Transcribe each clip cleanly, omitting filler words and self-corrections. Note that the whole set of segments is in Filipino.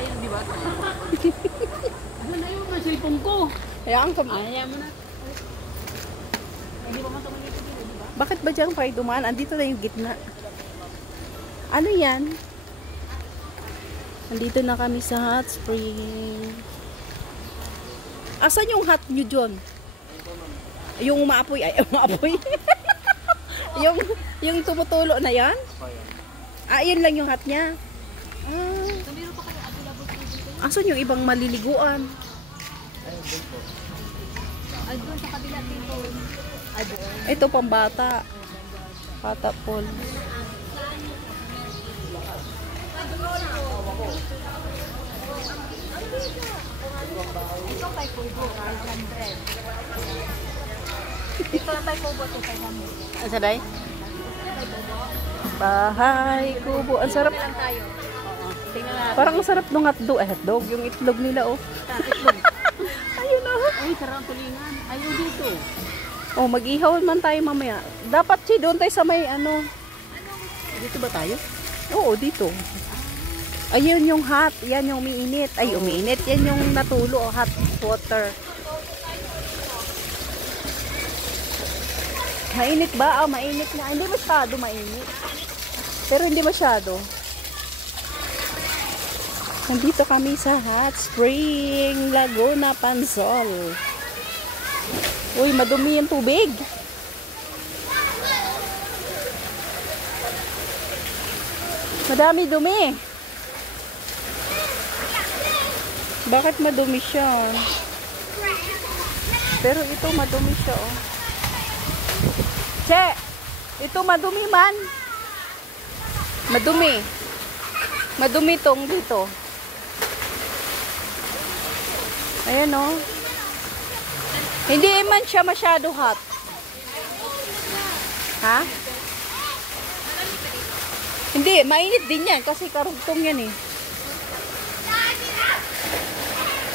sayang, di ba? Ano na yun, ang cellphone ko. Hayaan ka. Ayaw mo na. Hindi pa man ito dito, di ba? Bakit ba dyan kayo dumaan? Andito na yung gitna. Ano yan? Andito na kami sa hot spring. Asan yung hot nyo dyan? Yung umaapoy. Ay, umaapoy. yung tumutulo na yan? Ah, yun lang yung hot niya. Asan yung ibang maliliguan? Ay, doon sa kabila dito. Ay, doon. Ito pang bata. Bata pool. Ito kay Kubo, 500. Ito lang kay Kubo, 2,500. Asa day? Bahay kubo. Ang sarap. Lang tayo. Oo. Tingnan natin. Parang ang sarap ng hotdog. Ay, hotdog. Yung itlog nila, oh. Itlog. Ayun na. Ay, sarang tulingan. Ayaw dito. Oh, mag-ihaw man tayo mamaya. Dapat doon tayo sa may ano. Dito ba tayo? Oo, dito. Ayun yung hot. Yan yung umiinit. Ay, umiinit. Yan yung natulo. Oh, hot water. Mainit ba? Ah, mainit na. Hindi masyado mainit. Pero hindi masyado. Nandito kami sa Hot Spring, Laguna, Pansol. Uy, madumi yung tubig. Madami dumi. Bakit madumi siya? Pero ito madumi siya, oh. Che, ito madumi man. Madumi. Madumi tong dito. Ayan, oh. Hindi man siya masyado hot. Ha? Hindi, mainit din yan kasi karugtong yan eh.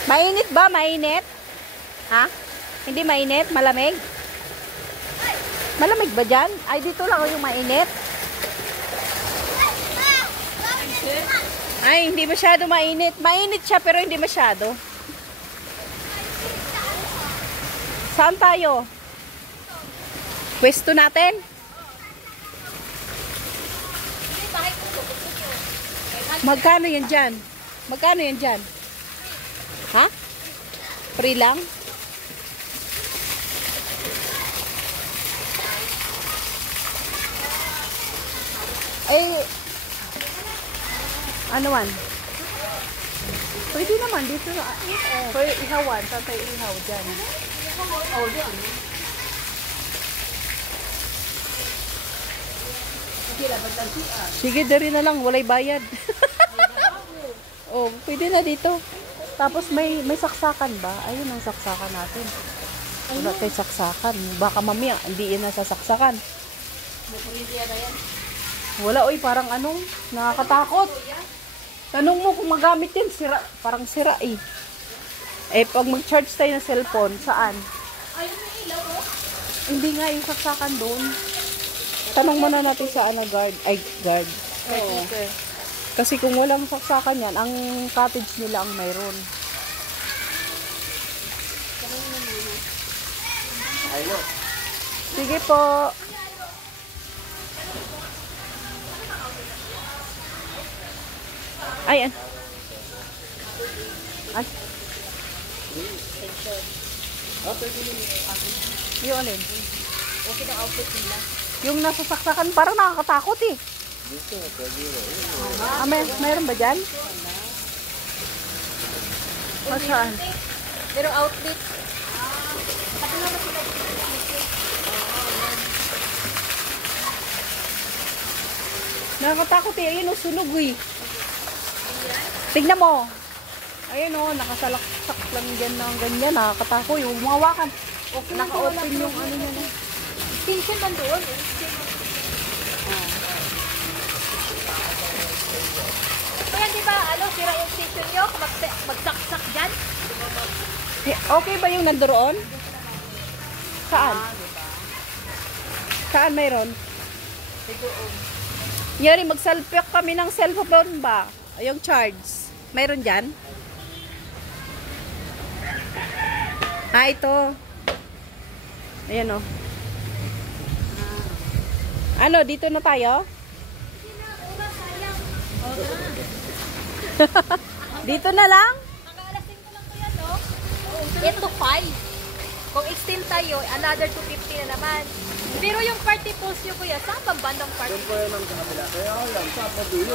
Mainit ba? Mainit? Ha? Hindi mainit? Malamig? Malamig ba dyan? Ay, dito lang yung mainit. Ay, hindi masyado mainit. Mainit siya pero hindi masyado. Saan tayo? Pwesto natin? Magkano yan dyan? Magkano yan dyan? Ha? Free lang? Eh, ano man? Pwede naman dito. Pwede ihawan. Saan tayo ihaw dyan? Oh, doon. Sige, laban lang siya. Sige, dari na lang. Walay bayad. Oh, pwede na dito. Tapos may saksakan ba? Ayun ang saksakan natin. Wala tayo saksakan. Baka mamaya, hindi yan nasasaksakan. Wala, oy, parang anong, nakakatakot. Tanong mo kung magamit yan, sira. Parang sira eh. Eh, pag mag-charge tayo ng cellphone, saan? Ay, may ilaw, oh. Hindi nga yung saksakan doon. Tanong muna natin sa ano, guard. Ay, guard. Oo. Kasi kung walang saksakan yan, ang cottage nila ang mayroon. Sige po. Ay, ay. Yung alin? Okay na outfit nila. Yung nasa saksakan, parang nakakatakot eh. Ah, mayroon ba dyan? O saan? Pero outfit. Nakakatakot eh. Ayun o, sunog eh. Tignan mo. Ayun o, nakasalaksak lang dyan ng ganyan. Nakakatakot. Yung mawakan. Okay, Naka-open yung ano niya na. extension man doon. Kaya di ba, sira yung station nyo? Magsaksak dyan? Eh, okay ba yung nandoon? Saan? Saan mayroon? Yari, magsalpok kami ng cellphone ba? Yung charge. Mayroon dyan? Ah, ito. Ayan o. Ano, dito na tayo? Dito na lang? Hanggang alas 5 lang ko yan, no? 8 to 5. Kung extend tayo, another 250 na naman. Pero yung party post nyo, kuya, saan bang bandang party? Doon po yan ang kabila. Kaya ako lang, sa padulo.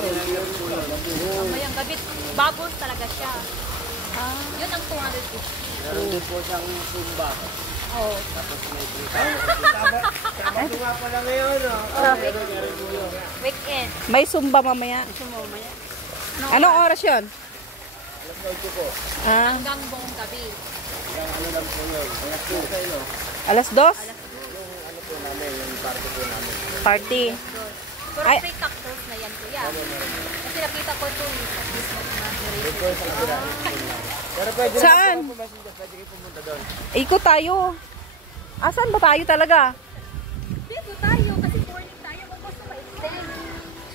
Mamayang gabi, babon talaga siya. Yun ang 250. Meron din po siyang Zumba. Oh. Tapos may kita. Sabado nga pala ngayon, no? Meron po yun. Weekend. May Zumba mamaya. Anong oras yun? Alas 8 po. Ah, Hanggang buong gabi. Yung ano lang po yun. Alas 12, no? alas 2? Yung ano po namin, yung party po namin. Party. Pero Ay. free cocktails na yan, kuya. Kasi nakita ko ito sa Facebook na Doon po sa kabila. Pero pwede Saan? naman po messenger. Pwede kayo pumunta doon. Ikot tayo. Asan ba tayo talaga? Dito tayo, kasi morning tayo. Kung gusto ma-extend,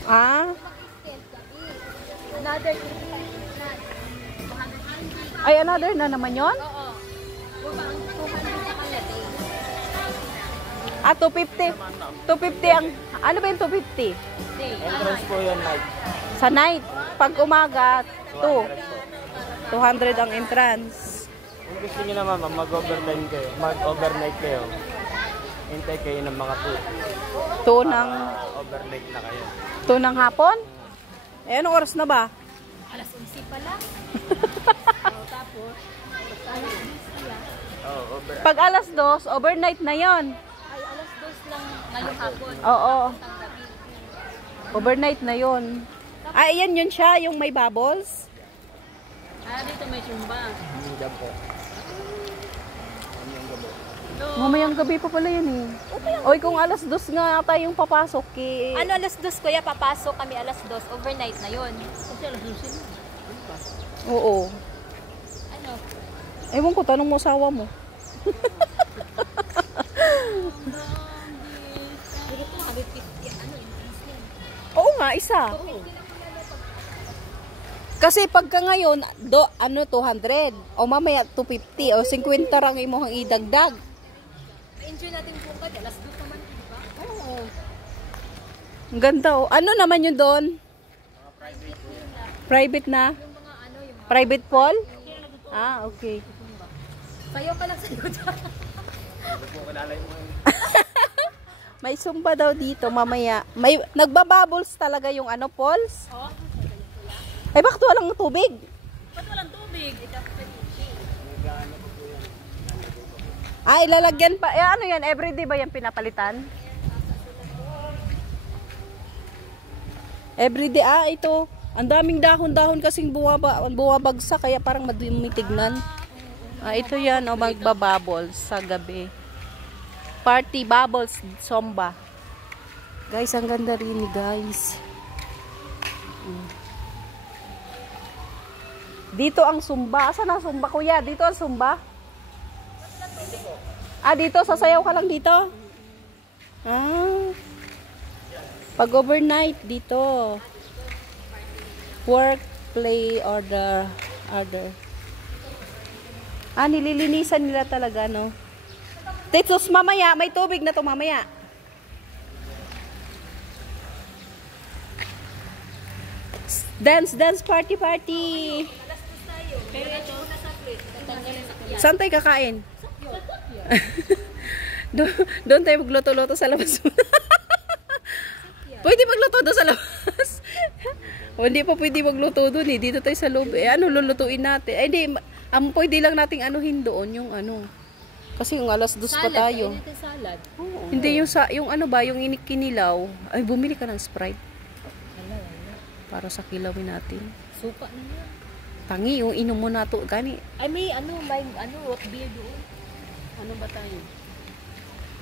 Ah, mag-extend gabi. Another 250 na. ay another na naman yon? Oo. Kung ang 200 sa kanya day. Ah, 250. 250 ang, ano ba yung 250? Day. Entrance po yun, night. Sa night. Pag umaga, 2. 200 ang entrance. Kung gusto niyo naman, mag-overnight kayo. Mag-overnight kayo. Hintay kayo ng mga 2 ng, overnight na kayo. 2 ng hapon? Eh, anong oras na ba? Alas 11 pa lang. Tapos, alas 11 yan. Oh, Pag alas 2, overnight na yon. Ay, alas 2 lang ngayong hapon. Oo. Ang gabi. Overnight na yon. Ah, ayan yun siya, yung may bubbles. Ah, dito may chumba. Diyan po. Mamayang gabi pa pala yan eh. Oy, kung alas 2 nga tayong papasok eh. Ano, alas 2 kuya, papasok kami alas 2. Overnight na yun. Kasi alas 2 na. Oo. Ano? Ewan ko, tanong mo asawa mo. Dito 250 ano, increase yun. Oo nga, isa. Kasi pagka ngayon, 200. O mamaya 250. O 50 rang imo ang idagdag. Ma-enjoy natin buong kanya. Alas 2 naman, di ba? Oo. Ang ganda oh. Ano naman yun doon? Private na? Yung mga ano, yung mga... Private pool? Ah, okay. Sayo ka lang sayo dyan. Ito po kinalay mo. May Zumba daw dito mamaya. May nagbabubbles talaga yung ano, pools? Oo. Ay, bakit walang tubig? Ba't walang tubig? Ay, lalagyan pa. Eh, ano yan? Everyday ba yan pinapalitan? Everyday. Ah, ito. Ang daming dahon-dahon kasing buwabagsak. Kaya parang madumitignan. Ah, ito yan. O, magbabubbles sa gabi. Party bubbles Zumba. Guys, ang ganda rin guys. Dito ang Zumba. Asan ang Zumba, kuya? Dito ang Zumba? Ah, dito? Sasayaw ka lang dito? Ah. Pag overnight, dito. Work, play, order. Ah, nililinisan nila talaga, no? Tetsos, mamaya. May tubig na to mamaya. Dance, party. Pero ito, Saan tayo kakain? Doon tayo magluto-luto sa labas. Pwede magluto doon sa labas. O, hindi pa pwede magluto doon eh. Dito tayo sa loob. Eh, ano lulutuin natin? Eh, hindi. Pwede lang nating anuhin doon yung ano. Kasi yung alas 2 pa tayo. salad. Hindi yung ano ba, yung kinilaw. Ay, bumili ka ng Sprite. Para sa kilawin natin. Suka na yan. Tangi, yung inom mo na to. Gani. Ay, may root beer doon. Ano ba tayo?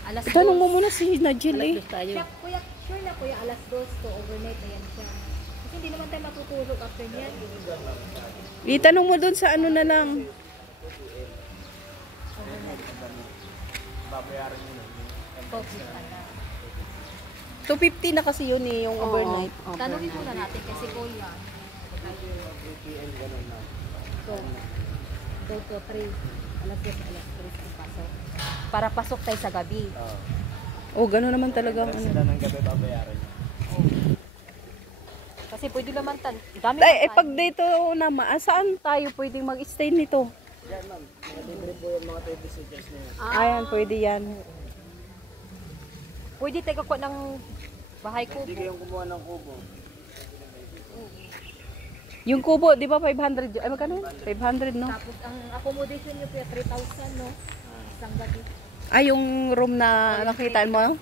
Alas 2. Tanong mo muna si Najil eh. Siya, kuya, sure na kuya, alas 2 to overnight na yan siya. Kasi hindi naman tayo matutulog after niyan. Itanong mo dun sa ano na lang. Babayaran mo na. 250 na kasi yun eh, yung overnight. Tanungin muna natin kasi kuya. PM, ganun na. So, 2 to 3. Alas 2, alas 3 ang pasok. Para pasok tayo sa gabi. Oo. Oh, gano'n naman talaga. Pero sila ng gabi babayaran niya. Kasi pwede naman dami Ay, pag dito naman, saan tayo pwedeng mag-stay nito? Yan ma'am, libre po yung mga tayo visitors niya. Ayan, pwede yan. Pwede tayo kuha ng bahay ko. Hindi kayong kumuha ng kubo. Yung kubo, di ba 500? Ay, magkano? 500, no? Tapos ang accommodation nyo po 3,000, no? Isang gabi. Ay, yung room na nakita mo?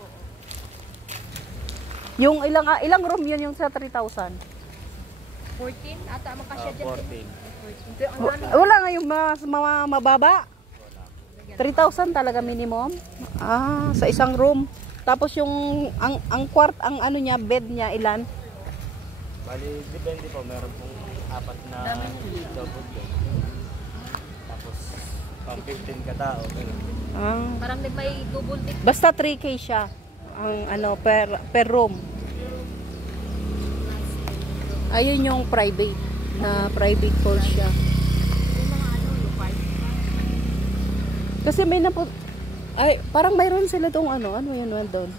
Yung ilang room yun yung sa 3,000? 14? Ata makasya dyan. 14. 14. Ang dami. Wala nga yung mas mababa. 3,000 talaga minimum. Ah, sa isang room. Tapos yung ang ano niya, bed niya ilan? Bali, depende po. Meron pong 4 na double bed. Tapos, pang 15 katao. Ah, Parang may double deck. basta 3K siya ang ano per room. Ayun yung private pool siya. Yung mga yung park. Kasi may ay parang mayroon sila tong ano yun doon.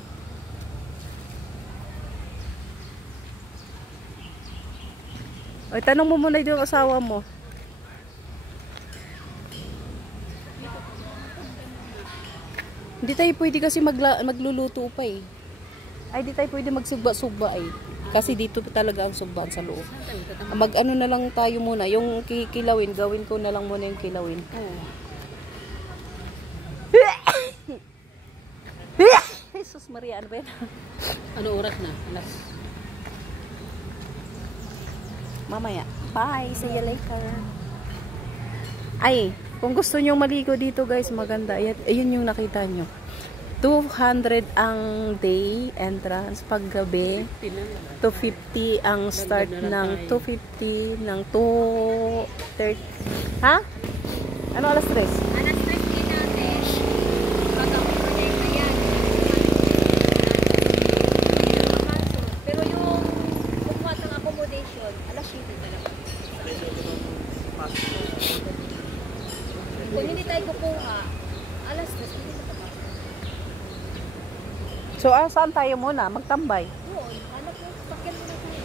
Ay, tanong mo muna yung asawa mo. Hindi tayo pwede kasi magluluto pa eh. Ay, di tayo pwede magsugba-sugba eh. Kasi dito talaga ang sugbaan sa loob. Mag-ano na lang tayo muna. Yung kilawin, gawin ko na lang muna yung kilawin. Jesus Maria, ano ba yan? Ano oras na? Alas. Mamaya. Bye. See you later. Ay, kung gusto nyo maligo dito guys, maganda. Ayun yung nakita nyo. 200 ang day entrance pag gabi. 250 ang start ng 250 ng 230. Ha? Ano alas 3? Alas 3 din natin. Pagkakot na yan. Pero yung kumuha ng accommodation, alas 7 talaga. Kung hindi tayo kukuha, alas 3 hindi na tapos. So, saan tayo muna? Magtambay. Doon, hanap mo, sakyan mo na tayo.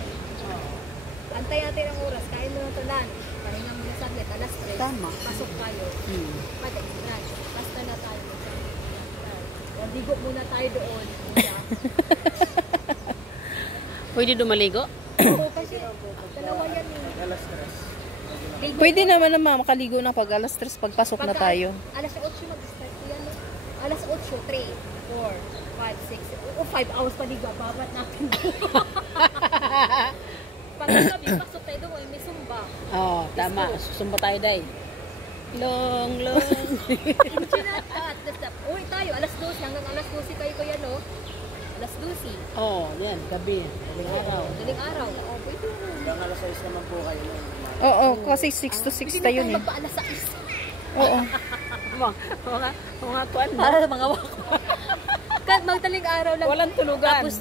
Antay natin ang oras, kain mo ng tulan. Pahinga mo na saglit, alas 3. Tama. Pasok tayo. Mag-extract. Basta na tayo. Ligo muna tayo doon. Pwede dumaligo? Oo, kasi dalawa yan eh. Alas 3. Ligo. Pwede naman makaligo na pag alas 3 pagpasok na tayo. Alas 8 mag-start ko yan. Alas 8, 3, 4, 5, 6. 5 hours paligo. Babat natin. Pag gabi, pasok tayo doon. May sumba. Oo, tama. Susumba tayo day. Long. Uwi tayo. Alas 12. Hanggang alas 12 kayo kuya, no? Alas 12. Oo, yan. Gabi. Galing araw. Daling araw. Oo, pwede mo. Hanggang alas 6 naman po kayo. Oo, kasi 6 to 6 tayo Hindi eh. na tayo magpa-alas 6. Oo. Mga kuan ba? Para mga wako. Magdaling araw lang. Walang tulugan. Tapos,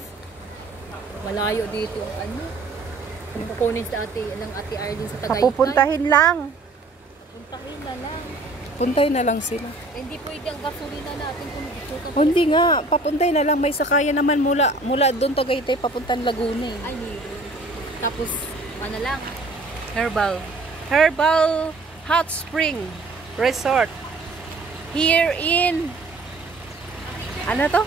malayo dito. Ano? Kukunin sa ng ate Arlene sa Tagaytay. Papupuntahin lang. Puntahin na lang. Puntahin na lang sila. Eh, hindi pwede ang gasolina natin kung dito ka. Oh, hindi nga, papuntahin na lang. May sakaya naman mula doon Tagaytay papuntang Laguna eh. Ay, tapos, ano lang. Herbal Hot Spring Resort. Here in ano to?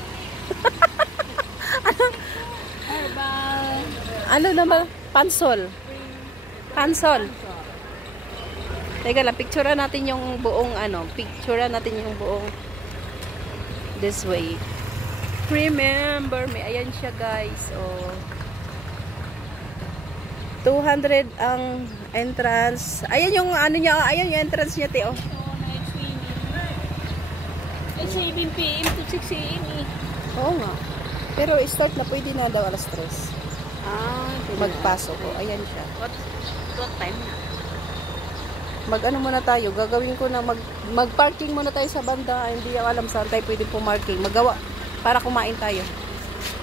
Ano naman? Pansol. Teka lang, picturean natin yung buong this way. Remember me. Ayan siya guys. Oh. 200 ang entrance. Ayan yung ayan yung entrance niya, te, oh. Ay, 7 p.m. to 6 a.m. eh. Oo nga. Pero start na pwede na daw alas 3. Magpasok ko. Ayan siya. What time na? Mag-ano muna tayo. Gagawin ko na mag-parking muna tayo sa banda. Hindi ako alam saan tayo pwede pumarking. Magawa para kumain tayo.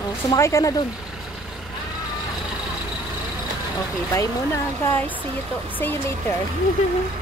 Oh, sumakay ka na dun. Okay, bye muna guys. See you later.